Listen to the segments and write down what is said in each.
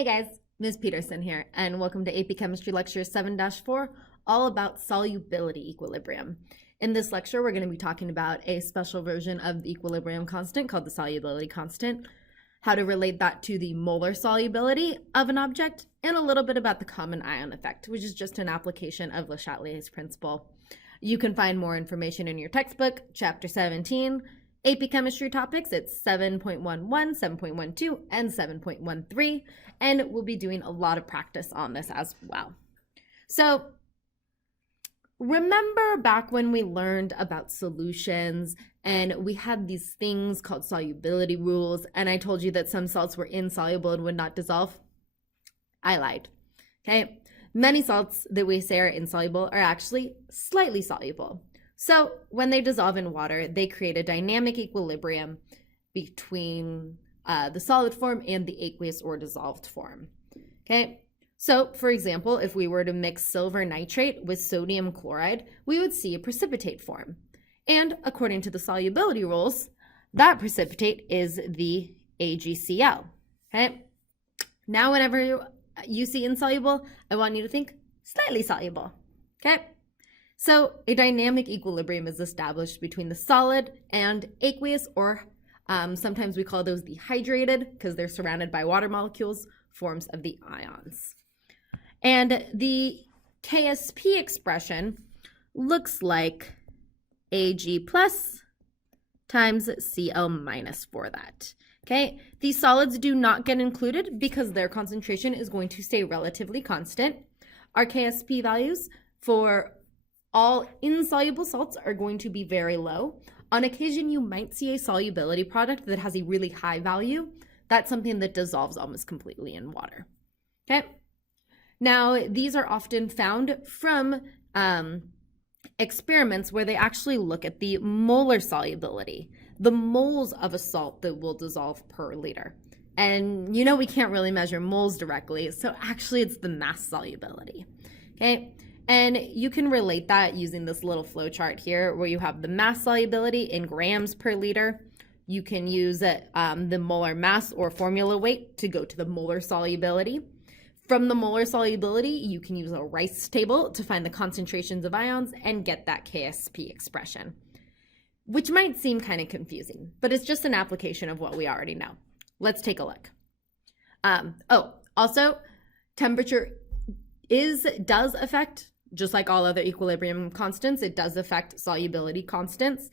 Hey guys, Ms. Peterson here, and welcome to AP Chemistry Lecture 7-4, all about solubility equilibrium. In this lecture, we're going to be talking about a special version of the equilibrium constant called the solubility constant, how to relate that to the molar solubility of an object, and a little bit about the common ion effect, which is just an application of Le Chatelier's principle. You can find more information in your textbook, Chapter 17, AP Chemistry topics. It's 7.11, 7.12, and 7.13, and we'll be doing a lot of practice on this as well. So remember back when we learned about solutions and we had these things called solubility rules, and I told you that some salts were insoluble and would not dissolve? I lied, okay? Many salts that we say are insoluble are actually slightly soluble. So when they dissolve in water, they create a dynamic equilibrium between the solid form and the aqueous or dissolved form, okay? So for example, if we were to mix silver nitrate with sodium chloride, we would see a precipitate form. And according to the solubility rules, that precipitate is the AgCl, okay? Now whenever you see insoluble, I want you to think slightly soluble, okay? So a dynamic equilibrium is established between the solid and aqueous, or sometimes we call those dehydrated because they're surrounded by water molecules, forms of the ions. And the KSP expression looks like Ag plus times Cl minus for that. Okay, these solids do not get included because their concentration is going to stay relatively constant. Our KSP values for all insoluble salts are going to be very low. On occasion, you might see a solubility product that has a really high value. That's something that dissolves almost completely in water. Okay. Now, these are often found from experiments where they actually look at the molar solubility, the moles of a salt that will dissolve per liter. And you know we can't really measure moles directly, so actually it's the mass solubility. Okay. And you can relate that using this little flow chart here where you have the mass solubility in grams per liter. You can use the molar mass or formula weight to go to the molar solubility. From the molar solubility, you can use a Rice table to find the concentrations of ions and get that KSP expression, which might seem kind of confusing, but it's just an application of what we already know. Let's take a look. Also, temperature does affect, just like all other equilibrium constants, it does affect solubility constants.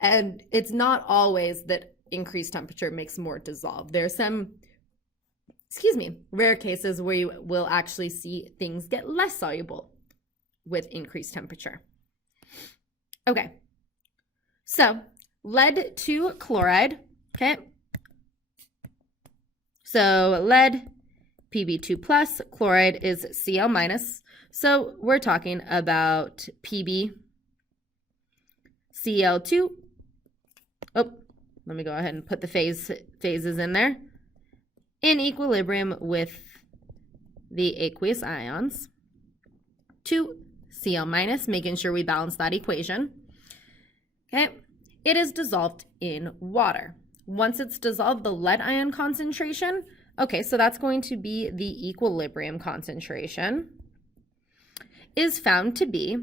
And it's not always that increased temperature makes more dissolve. There are some, rare cases where you will actually see things get less soluble with increased temperature. Okay, so lead to chloride, okay? So lead, Pb2 plus, chloride is Cl minus. So we're talking about Pb, Cl2. Oh, let me go ahead and put the phases in there. In equilibrium with the aqueous ions. 2 Cl minus, making sure we balance that equation. Okay, it is dissolved in water. Once it's dissolved, the lead ion concentration, okay, so that's going to be the equilibrium concentration, is found to be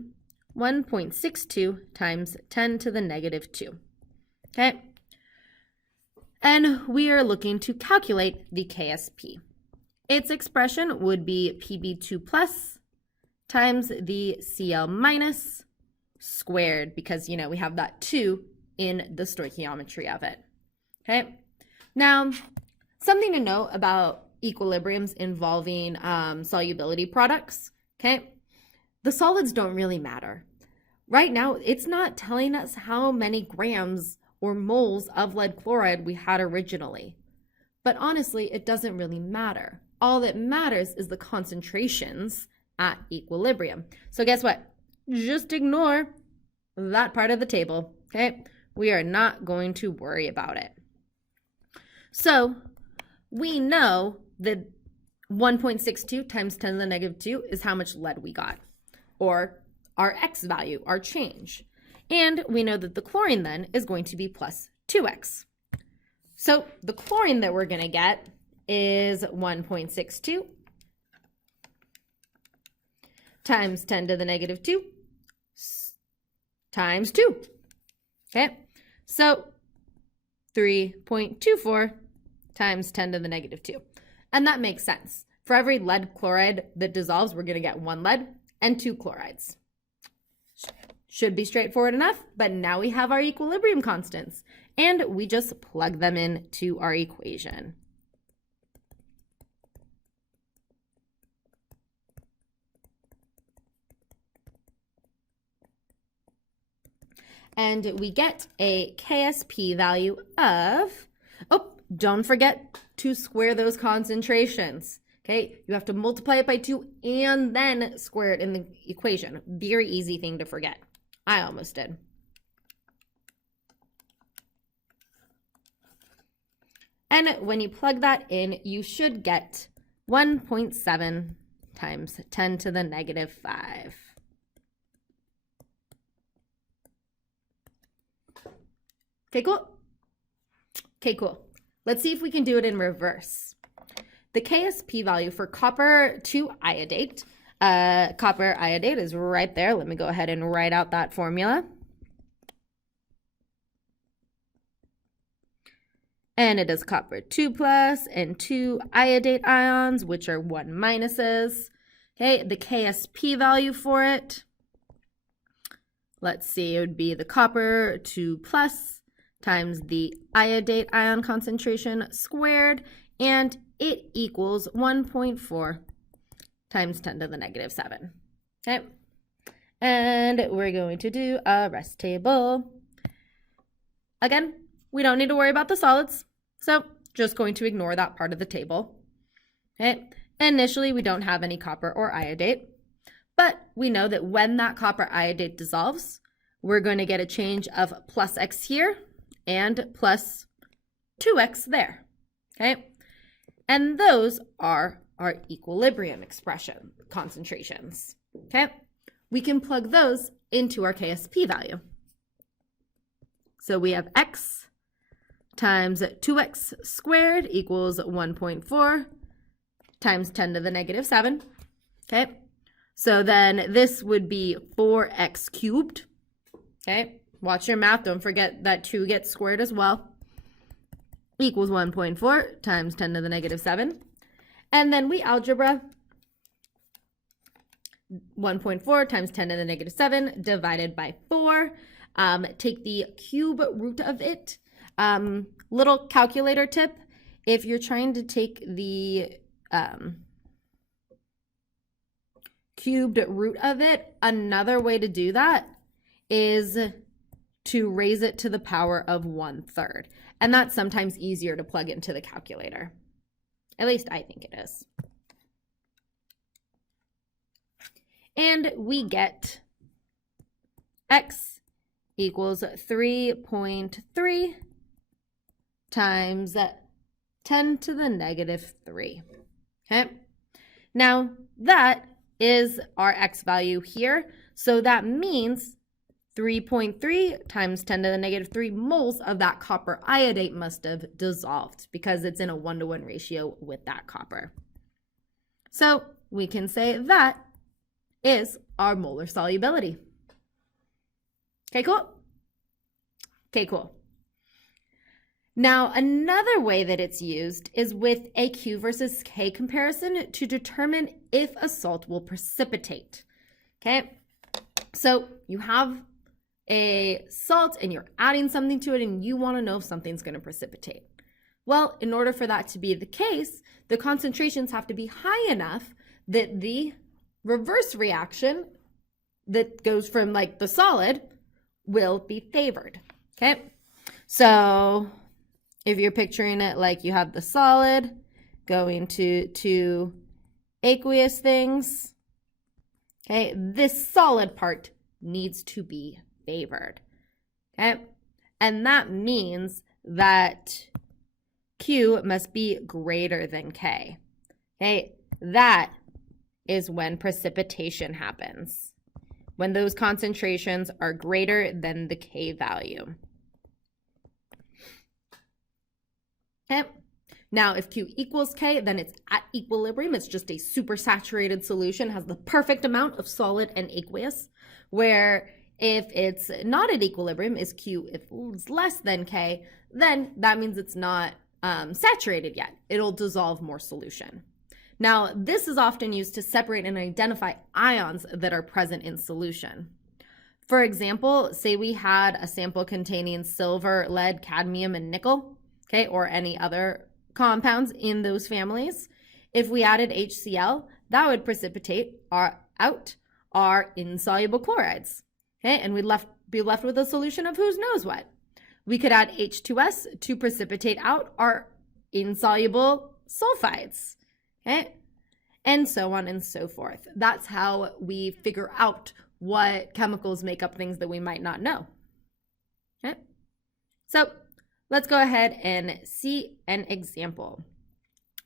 1.62 times 10 to the negative 2. Okay? And we are looking to calculate the KSP. Its expression would be Pb2 plus times the Cl minus squared, because, you know, we have that 2 in the stoichiometry of it. Okay? Now, something to know about equilibriums involving solubility products, okay? The solids don't really matter. Right now, it's not telling us how many grams or moles of lead chloride we had originally. But honestly, it doesn't really matter. All that matters is the concentrations at equilibrium. So guess what? Just ignore that part of the table, okay? We are not going to worry about it. So we know that 1.62 times 10 to the negative 2 is how much lead we got, or our X value, our change. And we know that the chlorine then is going to be plus 2X. So the chlorine that we're going to get is 1.62 times 10 to the negative 2 times 2. Okay, so 3.24 times 10 to the negative 2. And that makes sense. For every lead chloride that dissolves, we're going to get 1 lead and 2 chlorides. Should be straightforward enough, but now we have our equilibrium constants, and we just plug them into our equation. And we get a KSP value of, oh, don't forget to square those concentrations. Okay, you have to multiply it by 2 and then square it in the equation. Very easy thing to forget. I almost did. And when you plug that in, you should get 1.7 times 10 to the negative 5. Okay, cool. Okay, cool. Let's see if we can do it in reverse. The KSP value for copper 2 iodate, copper iodate is right there. Let me go ahead and write out that formula. And it is copper 2 plus and 2 iodate ions, which are 1 minuses. Okay, the KSP value for it, let's see, it would be the copper 2 plus times the iodate ion concentration squared, and it equals 1.4 times 10 to the negative 7. Okay, and we're going to do a rest table. Again, we don't need to worry about the solids, so just going to ignore that part of the table. Okay, initially we don't have any copper or iodate, but we know that when that copper iodate dissolves, we're going to get a change of plus x here and plus 2x there. Okay, and those are our equilibrium expression concentrations. Okay, we can plug those into our KSP value. So we have x times 2x squared equals 1.4 times 10 to the negative 7. Okay, so then this would be 4x cubed. Okay, watch your math. Don't forget that 2 gets squared as well. Equals 1.4 times 10 to the negative 7. And then we algebra 1.4 times 10 to the negative 7 divided by 4. Take the cube root of it. Little calculator tip, if you're trying to take the cubed root of it, another way to do that is to raise it to the power of 1/3. And that's sometimes easier to plug into the calculator. At least I think it is. And we get x equals 3.3 times 10 to the negative 3. Okay, now that is our x value here. So that means 3.3 times 10 to the negative 3 moles of that copper iodate must have dissolved because it's in a 1-to-1 ratio with that copper. So we can say that is our molar solubility. Okay, cool. Okay, cool. Now, another way that it's used is with a Q versus K comparison to determine if a salt will precipitate. Okay, so you have a salt and you're adding something to it and you want to know if something's going to precipitate. Well, in order for that to be the case, the concentrations have to be high enough that the reverse reaction that goes from like the solid will be favored. Okay, so if you're picturing it like you have the solid going to two aqueous things, okay, this solid part needs to be favored. Okay, and that means that Q must be greater than K. Okay, that is when precipitation happens, when those concentrations are greater than the K value. Okay, Now, if Q equals K, then it's at equilibrium. It's just a supersaturated solution, has the perfect amount of solid and aqueous, where if it's not at equilibrium, is Q is less than K, then that means it's not saturated yet. It'll dissolve more solution. Now, this is often used to separate and identify ions that are present in solution. For example, say we had a sample containing silver, lead, cadmium, and nickel, okay, or any other compounds in those families. If we added HCl, that would precipitate out our insoluble chlorides, okay, and we'd be left with a solution of who knows what. We could add H2S to precipitate out our insoluble sulfides, okay, and so on and so forth. That's how we figure out what chemicals make up things that we might not know, okay? So let's go ahead and see an example.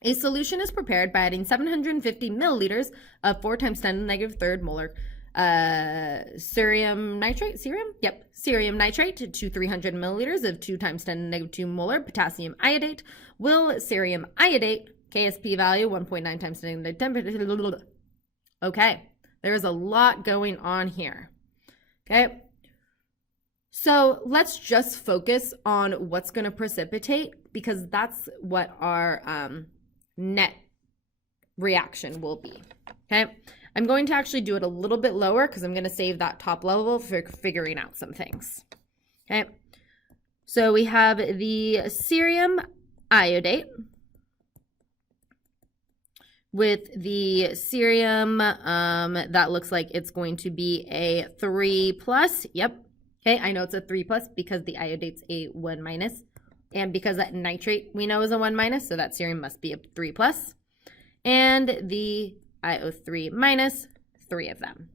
A solution is prepared by adding 750 milliliters of 4 times 10 to the negative third molar cerium nitrate to 300 milliliters of 2 times 10 to the negative 2 molar potassium iodate. Will cerium iodate, KSP value 1.9 times 10 to the negative 10. Okay, there's a lot going on here, okay? So let's just focus on what's going to precipitate, because that's what our net reaction will be, okay? I'm going to actually do it a little bit lower because I'm going to save that top level for figuring out some things, okay? So we have the cerium iodate with the cerium, that looks like it's going to be a 3+, yep. Okay, I know it's a 3+ because the iodate's a 1-, and because that nitrate we know is a 1-, so that cerium must be a 3+, and the IO3-, 3 of them.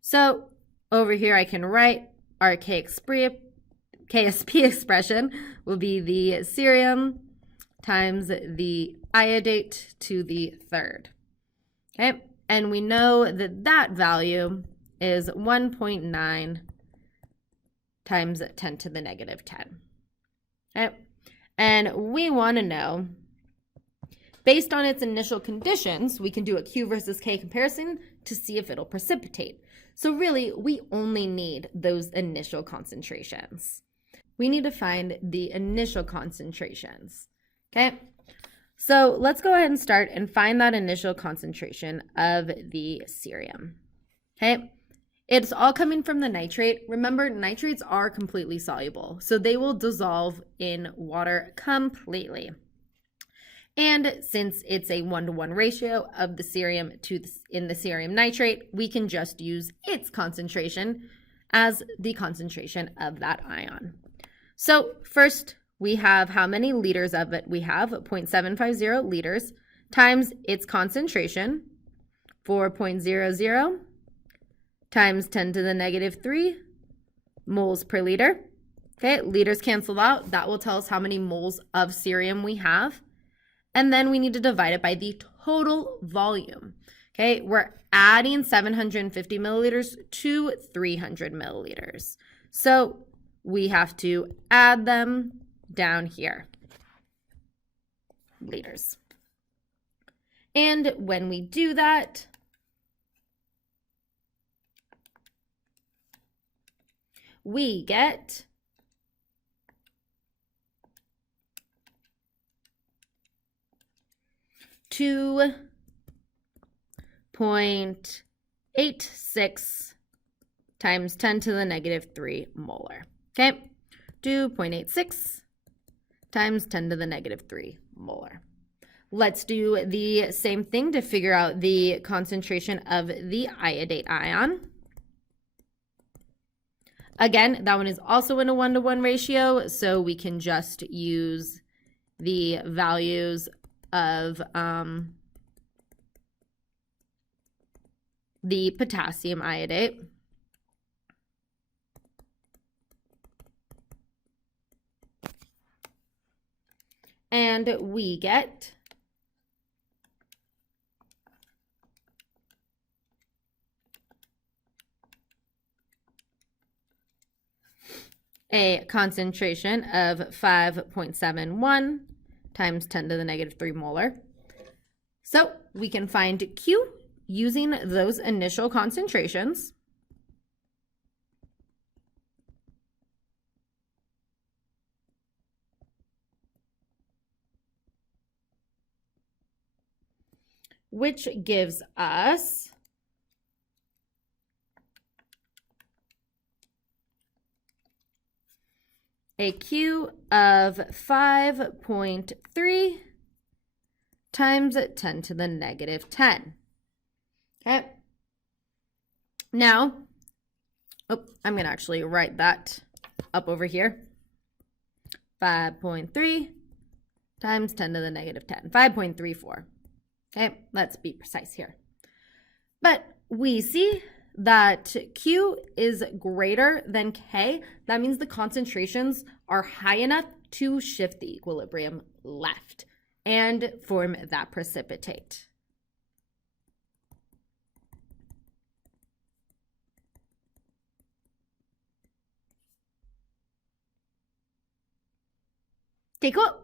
So over here I can write our KSP expression will be the cerium times the iodate to the third. Okay, and we know that that value is 1.9 times 10 to the negative 10. Okay, and we want to know, based on its initial conditions, we can do a Q versus K comparison to see if it'll precipitate. So really, we only need those initial concentrations. We need to find the initial concentrations, okay? So let's go ahead and start and find that initial concentration of the cerium, okay? It's all coming from the nitrate. Remember, nitrates are completely soluble, so they will dissolve in water completely. And since it's a 1-to-1 ratio of the cerium in the cerium nitrate, we can just use its concentration as the concentration of that ion. So first, we have how many liters of it we have, 0.750 liters, times its concentration, 4.00, times 10 to the negative 3 moles per liter. Okay, liters cancel out. That will tell us how many moles of cerium we have. And then we need to divide it by the total volume. Okay, we're adding 750 milliliters to 300 milliliters. So we have to add them down here, liters. And when we do that, we get 2.86 times 10 to the negative 3 molar. Okay, 2.86 times 10 to the negative 3 molar. Let's do the same thing to figure out the concentration of the iodate ion. Again, that one is also in a 1-to-1 ratio, so we can just use the values of the potassium iodate. And we get a concentration of 5.71 times 10 to the negative 3 molar. So we can find Q using those initial concentrations. Which gives us a Q of 5.3 times 10 to the negative 10. Okay. Now, I'm going to actually write that up over here. 5.3 times 10 to the negative 10. 5.34. Okay, let's be precise here. But we see that Q is greater than K. That means the concentrations are high enough to shift the equilibrium left and form that precipitate. Okay, cool.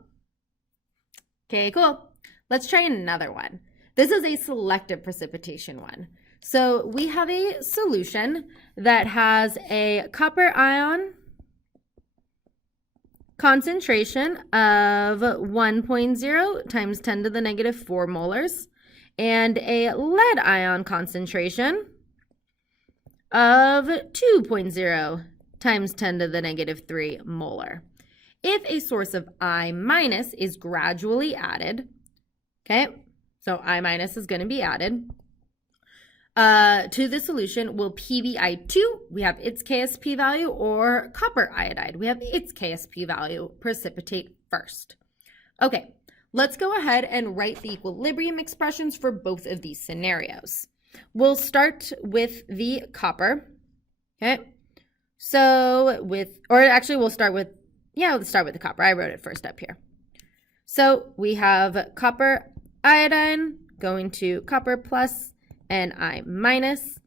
Okay, cool. Let's try another one. This is a selective precipitation one. So we have a solution that has a copper ion concentration of 1.0 times 10 to the negative 4 molars and a lead ion concentration of 2.0 times 10 to the negative 3 molar. If a source of I minus is gradually added, okay, so I minus is going to be added to the solution, will PbI2, we have its KSP value, or copper iodide, we have its KSP value, precipitate first. Okay, let's go ahead and write the equilibrium expressions for both of these scenarios. We'll start with the copper, okay? So we'll start with the copper. I wrote it first up here. So we have copper iodine going to copper plus and I minus.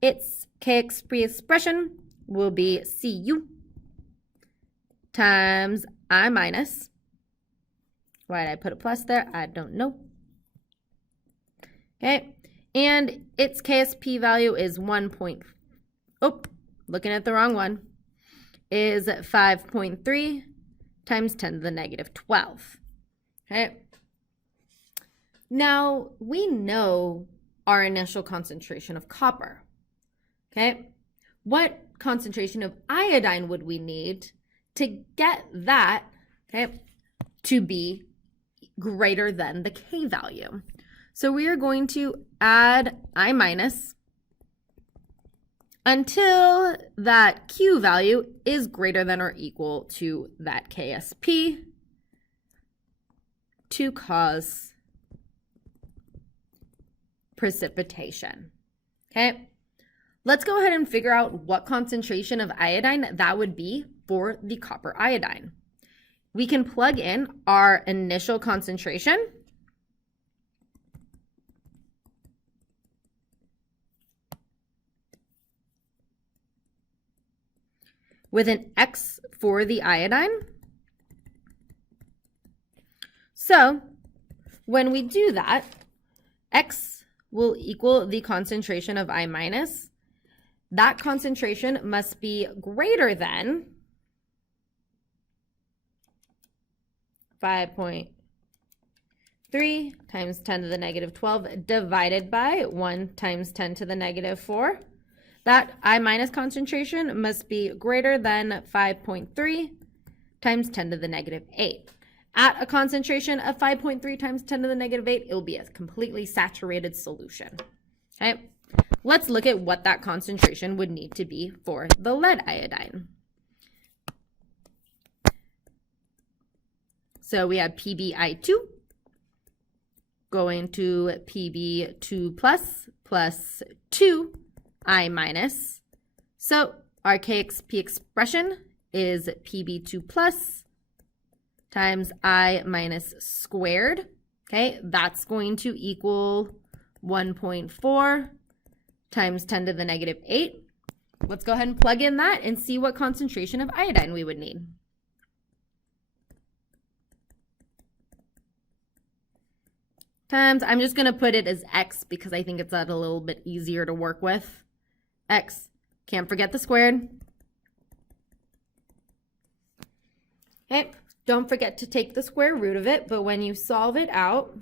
Its KXP expression will be Cu times I minus. Why did I put a plus there? I don't know. Okay, and its KSP value is looking at the wrong one, is 5.3 times 10 to the negative 12. Okay. Now, we know our initial concentration of copper. Okay. What concentration of iodine would we need to get that, okay, to be greater than the K value? So we are going to add I minus until that Q value is greater than or equal to that KSP to cause precipitation. Okay, let's go ahead and figure out what concentration of iodine that would be for the copper iodine. We can plug in our initial concentration with an X for the iodine. So when we do that, X will equal the concentration of I minus. That concentration must be greater than 5.3 times 10 to the negative 12 divided by 1 times 10 to the negative 4. That I minus concentration must be greater than 5.3 times 10 to the negative 8. At a concentration of 5.3 times 10 to the negative 8, it will be a completely saturated solution. Okay, let's look at what that concentration would need to be for the lead iodine. So we have PbI2 going to Pb2 plus 2 I minus. So our KXP expression is Pb2 plus times I minus squared. Okay, that's going to equal 1.4 times 10 to the negative 8. Let's go ahead and plug in that and see what concentration of iodine we would need. times, I'm just going to put it as X because I think it's a little bit easier to work with. X, can't forget the squared. Okay, don't forget to take the square root of it, but when you solve it out,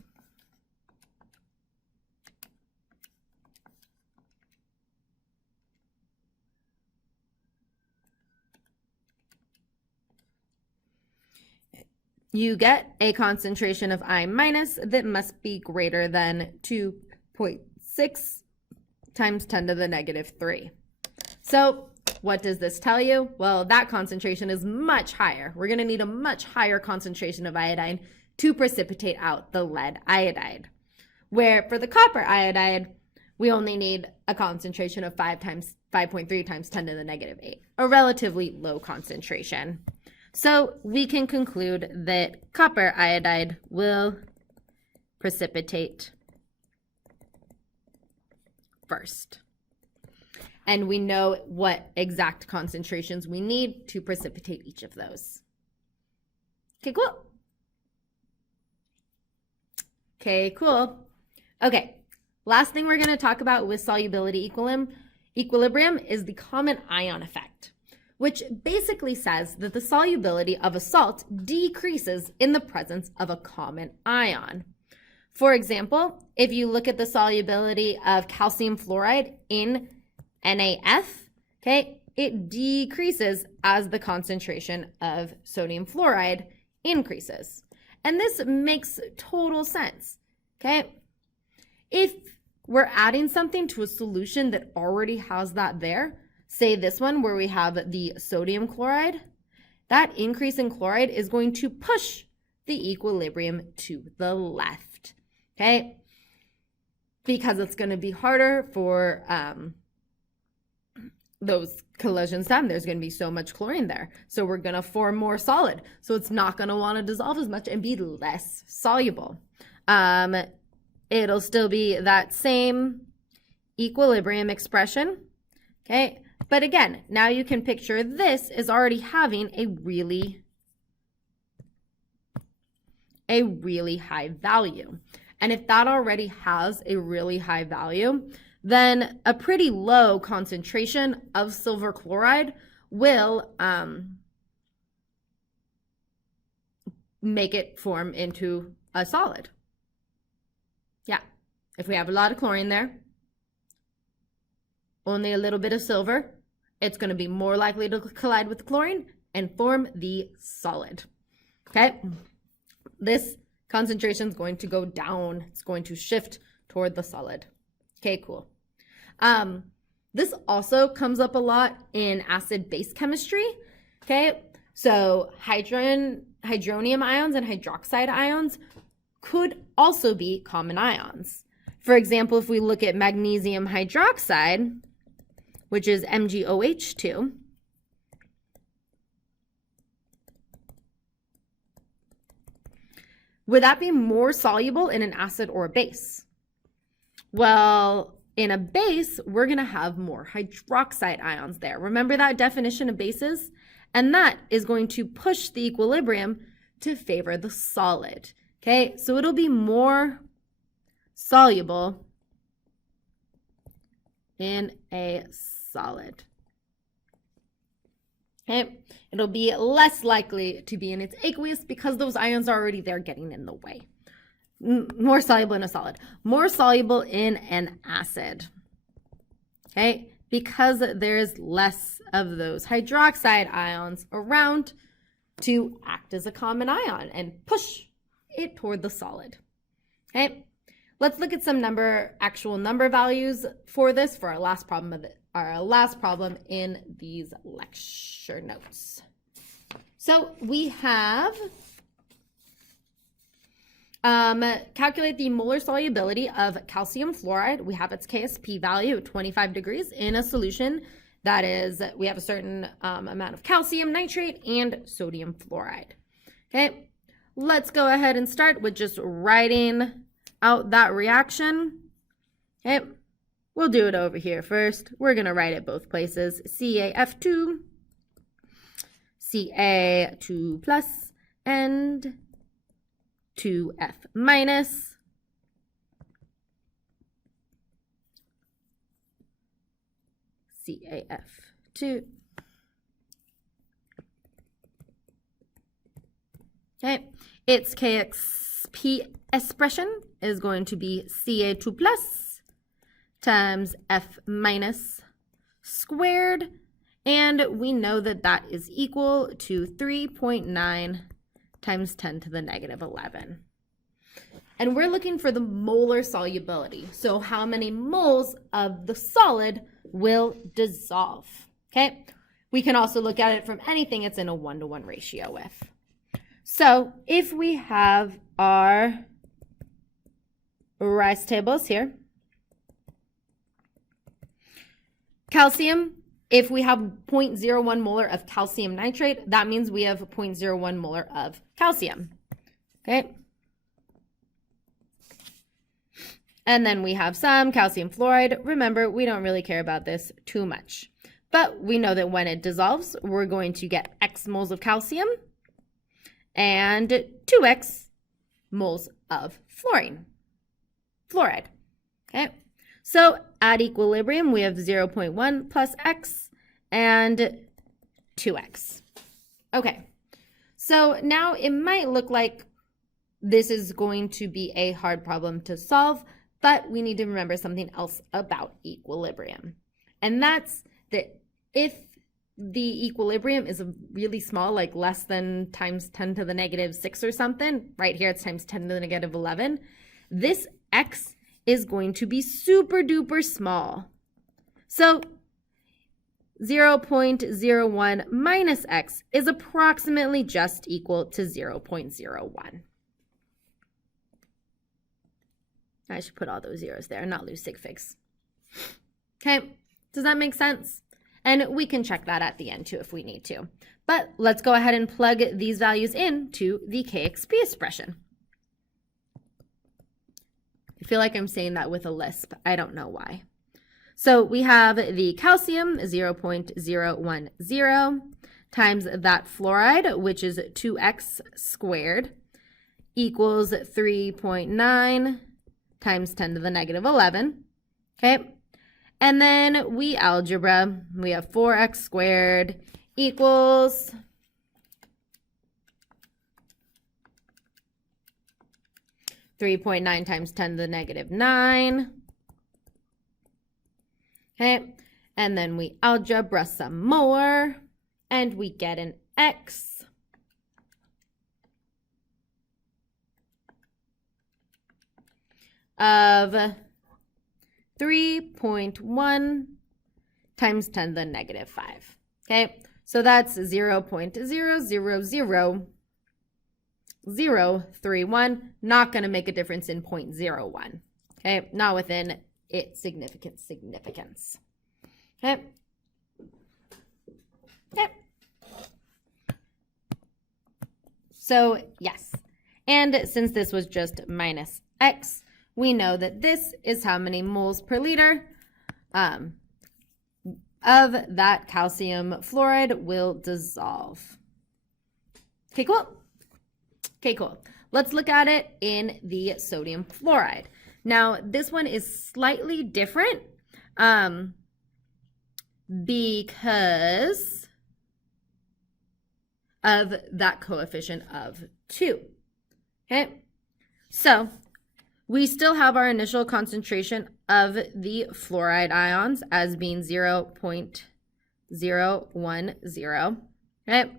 you get a concentration of I minus that must be greater than 2.6 times 10 to the negative 3. So what does this tell you? Well, that concentration is much higher. We're going to need a much higher concentration of iodine to precipitate out the lead iodide. Where for the copper iodide, we only need a concentration of 5.3 times 10 to the negative 8, a relatively low concentration. So we can conclude that copper iodide will precipitate first. And we know what exact concentrations we need to precipitate each of those. Okay, cool. Okay, cool. Okay, last thing we're going to talk about with solubility equilibrium is the common ion effect, which basically says that the solubility of a salt decreases in the presence of a common ion. For example, if you look at the solubility of calcium fluoride in NaF, okay, it decreases as the concentration of sodium fluoride increases. And this makes total sense, okay? If we're adding something to a solution that already has that there, say this one where we have the sodium chloride, that increase in chloride is going to push the equilibrium to the left, okay? Because it's going to be harder for those collisions time. There's going to be so much chlorine there. So we're going to form more solid. So it's not going to want to dissolve as much and be less soluble. It'll still be that same equilibrium expression, okay? But again, now you can picture this is already having a really high value. And if that already has a really high value, then a pretty low concentration of silver chloride will make it form into a solid. Yeah, if we have a lot of chlorine there, only a little bit of silver, it's going to be more likely to collide with the chlorine and form the solid. Okay, this concentration is going to go down. It's going to shift toward the solid. Okay, cool. This also comes up a lot in acid-base chemistry, okay? So hydronium ions and hydroxide ions could also be common ions. For example, if we look at magnesium hydroxide, which is MgOH2, would that be more soluble in an acid or a base? Well, in a base, we're going to have more hydroxide ions there. Remember that definition of bases? And that is going to push the equilibrium to favor the solid. Okay, so it'll be more soluble in a solid. Okay, it'll be less likely to be in its aqueous because those ions are already there getting in the way. More soluble in a solid, more soluble in an acid, okay, because there's less of those hydroxide ions around to act as a common ion and push it toward the solid. Okay, let's look at some actual number values for this for our last problem in these lecture notes. So we have calculate the molar solubility of calcium fluoride. We have its KSP value at 25 degrees in a solution that is, we have a certain amount of calcium nitrate and sodium fluoride. Okay, let's go ahead and start with just writing out that reaction. Okay, we'll do it over here first. We're going to write it both places. CaF2, Ca2 plus, and 2F minus. CaF2. Okay, its KXP expression is going to be Ca2 plus times F minus squared, and we know that that is equal to 3.9 times 10 to the negative 11. And we're looking for the molar solubility. So how many moles of the solid will dissolve? Okay, we can also look at it from anything it's in a 1-to-1 ratio with. So if we have our rice tables here, calcium, if we have 0.01 molar of calcium nitrate, that means we have 0.01 molar of calcium. Okay. And then we have some calcium fluoride. Remember, we don't really care about this too much. But we know that when it dissolves, we're going to get X moles of calcium and 2X moles of fluoride. Okay. So at equilibrium, we have 0.1 plus X and 2X. Okay. So now it might look like this is going to be a hard problem to solve, but we need to remember something else about equilibrium. And that's that if the equilibrium is really small, like less than times 10 to the negative 6 or something, right here it's times 10 to the negative 11, this X is going to be super duper small. So 0.01 minus X is approximately just equal to 0.01. I should put all those zeros there and not lose sig figs. Okay, does that make sense? And we can check that at the end too if we need to. But let's go ahead and plug these values into the KXP expression. I feel like I'm saying that with a lisp. I don't know why. So we have the calcium, 0.010, times that fluoride, which is 2X squared, equals 3.9 times 10 to the negative 11, okay? And then we algebra, we have 4x squared equals 3.9 times 10 to the negative 9, okay? And then we algebra some more, and we get an X of 3.1 times 10 to the negative 5. Okay, so that's 0.0000031. Not going to make a difference in 0.01. Okay, not within its significance. Okay. Okay. So yes, and since this was just minus X, we know that this is how many moles per liter of that calcium fluoride will dissolve. Okay, cool. Okay, cool. Let's look at it in the sodium fluoride. Now, this one is slightly different because of that coefficient of 2. Okay, so we still have our initial concentration of the fluoride ions as being 0.010. Okay.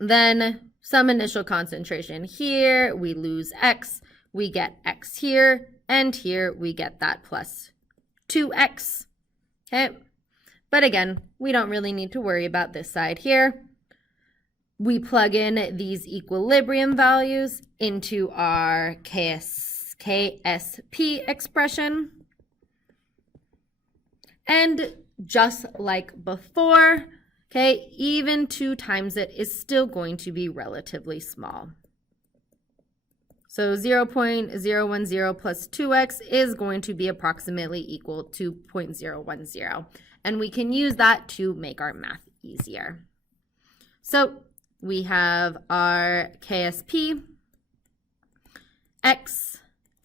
Then some initial concentration here, we lose X, we get X here, and here we get that plus 2X. Okay. But again, we don't really need to worry about this side here. We plug in these equilibrium values into our KSP expression. And just like before, okay, even 2 times it is still going to be relatively small. So 0.010 plus 2x is going to be approximately equal to 0.010. And we can use that to make our math easier. So we have our KSP, X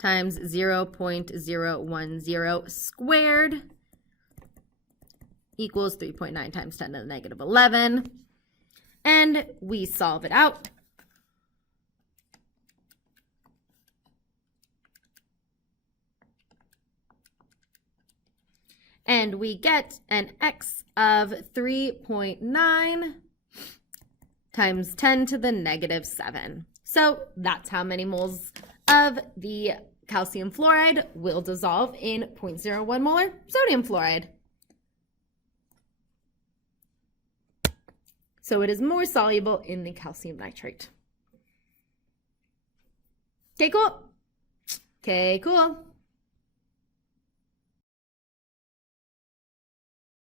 times 0.010 squared equals 3.9 times 10 to the negative 11. And we solve it out. And we get an x of 3.9 times 10 to the negative 7. So that's how many moles of the calcium fluoride will dissolve in 0.01 molar sodium fluoride. So it is more soluble in the calcium nitrate. Okay, cool. Okay, cool.